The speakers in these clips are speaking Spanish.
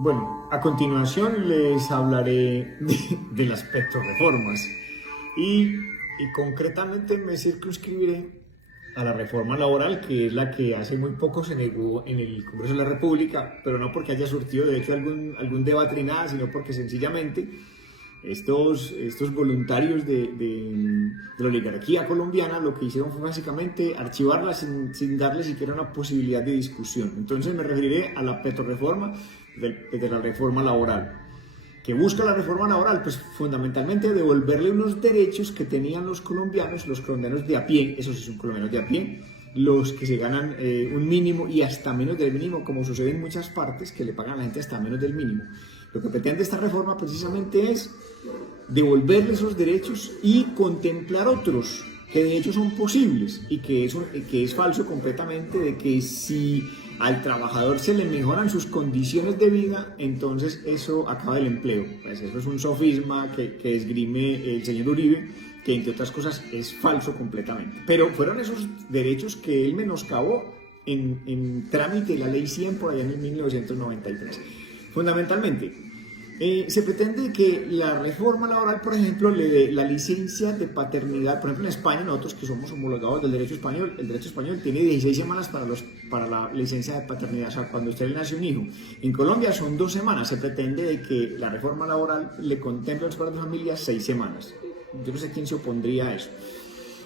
Bueno, a continuación les hablaré del aspecto reformas y concretamente me circunscribiré a la reforma laboral, que es la que hace muy poco se negó en el Congreso de la República, pero no porque haya surtido de hecho algún debate ni nada, sino porque sencillamente estos voluntarios de la oligarquía colombiana lo que hicieron fue básicamente archivarla sin darle siquiera una posibilidad de discusión. Entonces me referiré a la petroreforma de la reforma laboral. ¿Que busca la reforma laboral? Pues fundamentalmente devolverle unos derechos que tenían los colombianos de a pie, esos sí son colombianos de a pie, los que se ganan un mínimo y hasta menos del mínimo, como sucede en muchas partes, que le pagan a la gente hasta menos del mínimo. Lo que pretende esta reforma precisamente es devolverle esos derechos y contemplar otros que de hecho son posibles y que es falso completamente, de que si al trabajador se le mejoran sus condiciones de vida, entonces eso acaba el empleo. Pues eso es un sofisma que esgrime el señor Uribe, que entre otras cosas es falso completamente. Pero fueron esos derechos que él menoscabó en trámite de la ley 100 por allá en 1993. Fundamentalmente, se pretende que la reforma laboral, por ejemplo, le dé la licencia de paternidad. Por ejemplo, en España, nosotros que somos homologados del derecho español, el derecho español tiene 16 semanas para la licencia de paternidad, o sea, cuando usted le nace un hijo. En Colombia son 2 semanas. Se pretende de que la reforma laboral le contemple a los padres de familia 6 semanas. Yo no sé quién se opondría a eso.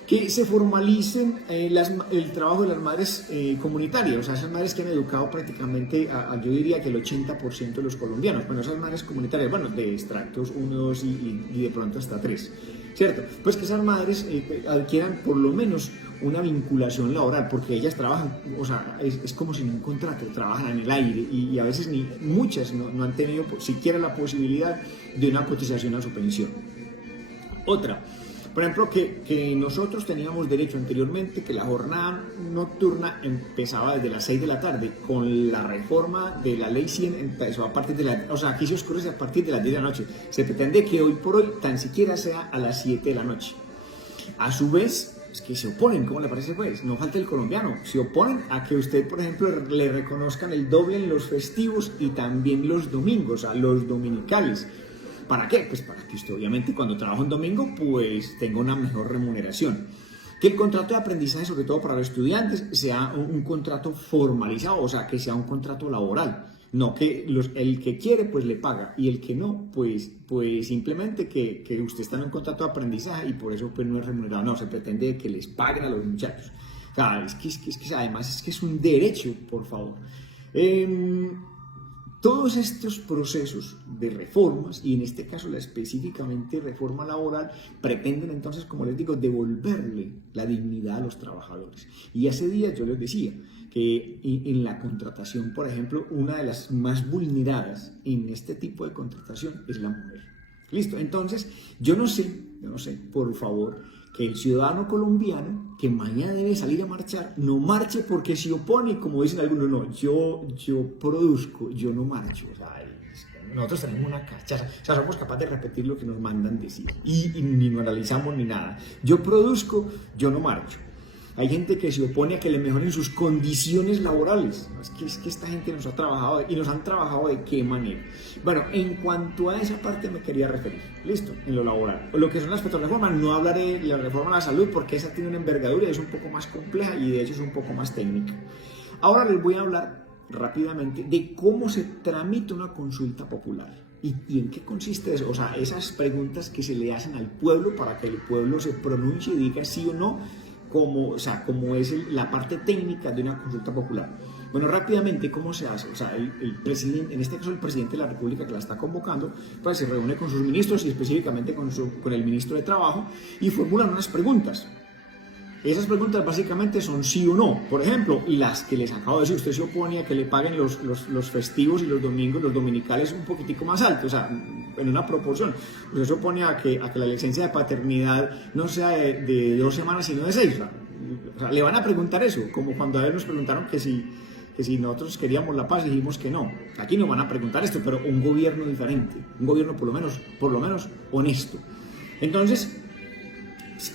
Que se formalicen el trabajo de las madres comunitarias, o sea, esas madres que han educado prácticamente yo diría que el 80% de los colombianos. Bueno, esas madres comunitarias, bueno, de extractos 1, 2 y de pronto hasta 3, ¿cierto? Pues que esas madres adquieran por lo menos una vinculación laboral, porque ellas trabajan, o sea, es como sin un contrato, trabajan en el aire y a veces muchas no han tenido siquiera la posibilidad de una cotización a su pensión. Otra, por ejemplo, que nosotros teníamos derecho anteriormente, que la jornada nocturna empezaba desde las 6 de la tarde. Con la reforma de la ley 100 empezó a partir o sea, aquí se oscurece a partir de las 10 de la noche. Se pretende que hoy por hoy tan siquiera sea a las 7 de la noche. A su vez, es que se oponen, ¿cómo le parece pues? No falta el colombiano. Se oponen a que usted, por ejemplo, le reconozcan el doble en los festivos y también los domingos, a los dominicales. ¿Para qué? Pues para que usted obviamente cuando trabaja un domingo pues tenga una mejor remuneración. Que el contrato de aprendizaje, sobre todo para los estudiantes, sea un contrato formalizado, o sea, que sea un contrato laboral. No que el que quiere pues le paga y el que no pues simplemente que usted está en un contrato de aprendizaje y por eso pues no es remunerado. No, se pretende que les paguen a los muchachos. O sea, es que además es un derecho, por favor. Todos estos procesos de reformas, y en este caso específicamente reforma laboral, pretenden entonces, como les digo, devolverle la dignidad a los trabajadores. Y hace días yo les decía que en la contratación, por ejemplo, una de las más vulneradas en este tipo de contratación es la mujer. Listo, entonces yo no sé, por favor, que el ciudadano colombiano que mañana debe salir a marchar, no marche porque se opone, como dicen algunos, no, yo produzco, yo no marcho. O sea, nosotros tenemos una cachaza, o sea, somos capaces de repetir lo que nos mandan decir y ni nos analizamos ni nada. Yo produzco, yo no marcho. Hay gente que se opone a que le mejoren sus condiciones laborales. Es que esta gente nos ha trabajado y nos han trabajado de qué manera. Bueno, en cuanto a esa parte me quería referir. Listo, en lo laboral. Lo que son las petroreformas, no hablaré de la reforma a la salud porque esa tiene una envergadura y es un poco más compleja y de hecho es un poco más técnica. Ahora les voy a hablar rápidamente de cómo se tramita una consulta popular. ¿Y en qué consiste eso? O sea, esas preguntas que se le hacen al pueblo para que el pueblo se pronuncie y diga sí o no, como es la parte técnica de una consulta popular. Bueno, rápidamente, ¿cómo se hace? O sea, el presidente, en este caso el presidente de la República que la está convocando, pues se reúne con sus ministros y específicamente con el ministro de Trabajo y formulan unas preguntas. Esas preguntas básicamente son sí o no. Por ejemplo, las que les acabo de decir, usted se opone a que le paguen los festivos y los domingos, los dominicales un poquitico más alto, o sea, en una proporción. Usted se opone a que la licencia de paternidad no sea de 2 semanas, sino de 6. O sea, le van a preguntar eso, como cuando a él nos preguntaron que si nosotros queríamos la paz, dijimos que no. Aquí nos van a preguntar esto, pero un gobierno diferente, un gobierno por lo menos honesto. Entonces,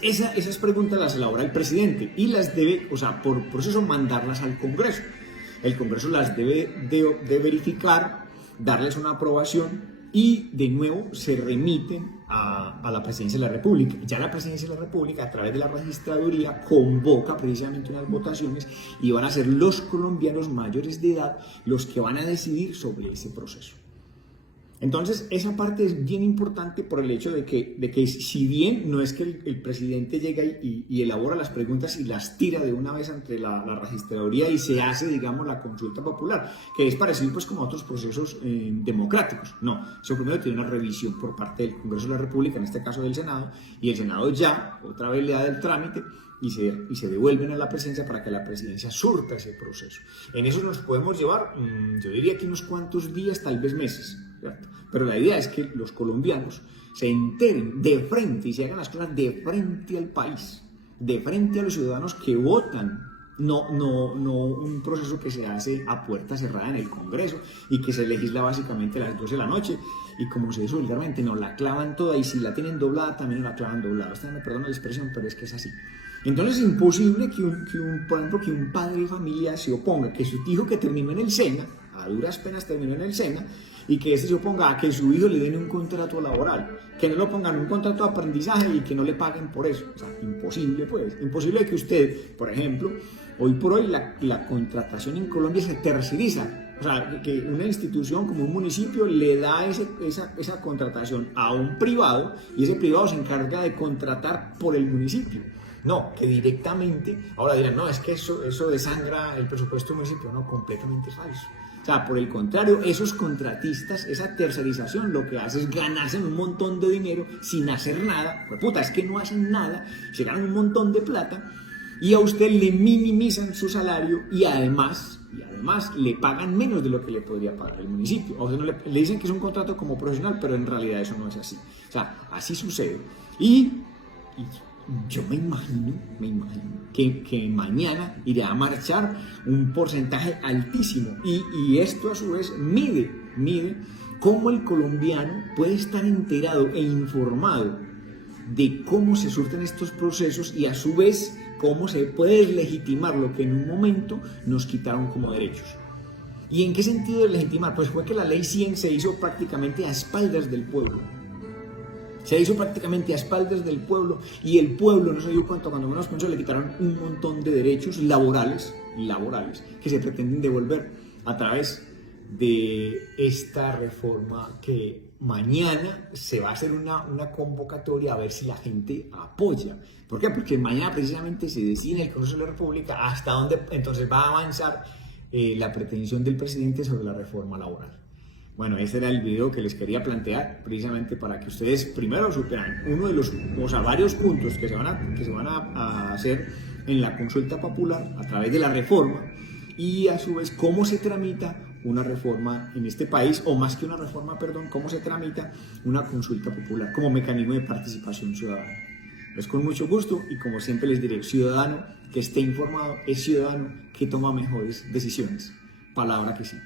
esas preguntas las elabora el presidente y las debe, o sea, por proceso mandarlas al Congreso. El Congreso las debe de verificar darles una aprobación y de nuevo se remiten a la Presidencia de la República. Ya la Presidencia de la República, a través de la registraduría, convoca precisamente unas votaciones y van a ser los colombianos mayores de edad los que van a decidir sobre ese proceso. Entonces, esa parte es bien importante por el hecho de que si bien no es que el presidente llega y elabora las preguntas y las tira de una vez ante la registraduría y se hace, digamos, la consulta popular, que es parecido pues como a otros procesos democráticos. No, eso primero tiene una revisión por parte del Congreso de la República, en este caso del Senado, y el Senado ya otra vez le da el trámite y se devuelven a la presidencia para que la presidencia surta ese proceso. En eso nos podemos llevar, yo diría que unos cuantos días, tal vez meses, ¿cierto? Pero la idea es que los colombianos se enteren de frente y se hagan las cosas de frente al país, de frente a los ciudadanos que votan. No un proceso que se hace a puerta cerrada en el Congreso y que se legisla básicamente a las 12 de la noche y como se dice vulgarmente, no la clavan toda y si la tienen doblada también la clavan doblada. Ustedes me perdonan la expresión, pero es que es así. Entonces es imposible por ejemplo, que un padre de familia se oponga, que su hijo que terminó en el SENA, a duras penas terminó en el SENA, y que este se oponga a que su hijo le den un contrato laboral, que no lo pongan un contrato de aprendizaje y que no le paguen por eso. O sea, imposible pues, imposible que usted, por ejemplo, hoy por hoy la contratación en Colombia se terceriza. O sea, que una institución como un municipio le da esa contratación a un privado y ese privado se encarga de contratar por el municipio. No, que directamente, ahora dirán, no, es que eso desangra el presupuesto del municipio. No, completamente falso. O sea, por el contrario, esos contratistas, esa tercerización lo que hace es ganarse un montón de dinero sin hacer nada. Pues puta, es que no hacen nada, se ganan un montón de plata y a usted le minimizan su salario y además le pagan menos de lo que le podría pagar el municipio. O sea, no le dicen que es un contrato como profesional, pero en realidad eso no es así. O sea, así sucede. Y yo me imagino que mañana irá a marchar un porcentaje altísimo y esto a su vez mide cómo el colombiano puede estar enterado e informado de cómo se surten estos procesos y a su vez cómo se puede legitimar lo que en un momento nos quitaron como derechos. ¿Y en qué sentido de legitimar? Pues fue que la ley 100 se hizo prácticamente a espaldas del pueblo. Se hizo prácticamente a espaldas del pueblo y el pueblo no se dio cuenta, cuando menos pensó, le quitaron un montón de derechos laborales que se pretenden devolver a través de esta reforma que mañana se va a hacer una convocatoria a ver si la gente apoya. ¿Por qué? Porque mañana precisamente se decide en el Congreso de la República hasta dónde entonces va a avanzar la pretensión del presidente sobre la reforma laboral. Bueno, ese era el video que les quería plantear precisamente para que ustedes primero supieran uno de los, o sea, varios puntos que se van a hacer en la consulta popular a través de la reforma y a su vez cómo se tramita una reforma en este país, o más que una reforma, perdón, cómo se tramita una consulta popular como mecanismo de participación ciudadana. Es con mucho gusto y como siempre les diré, ciudadano que esté informado es ciudadano que toma mejores decisiones. Palabra que sí.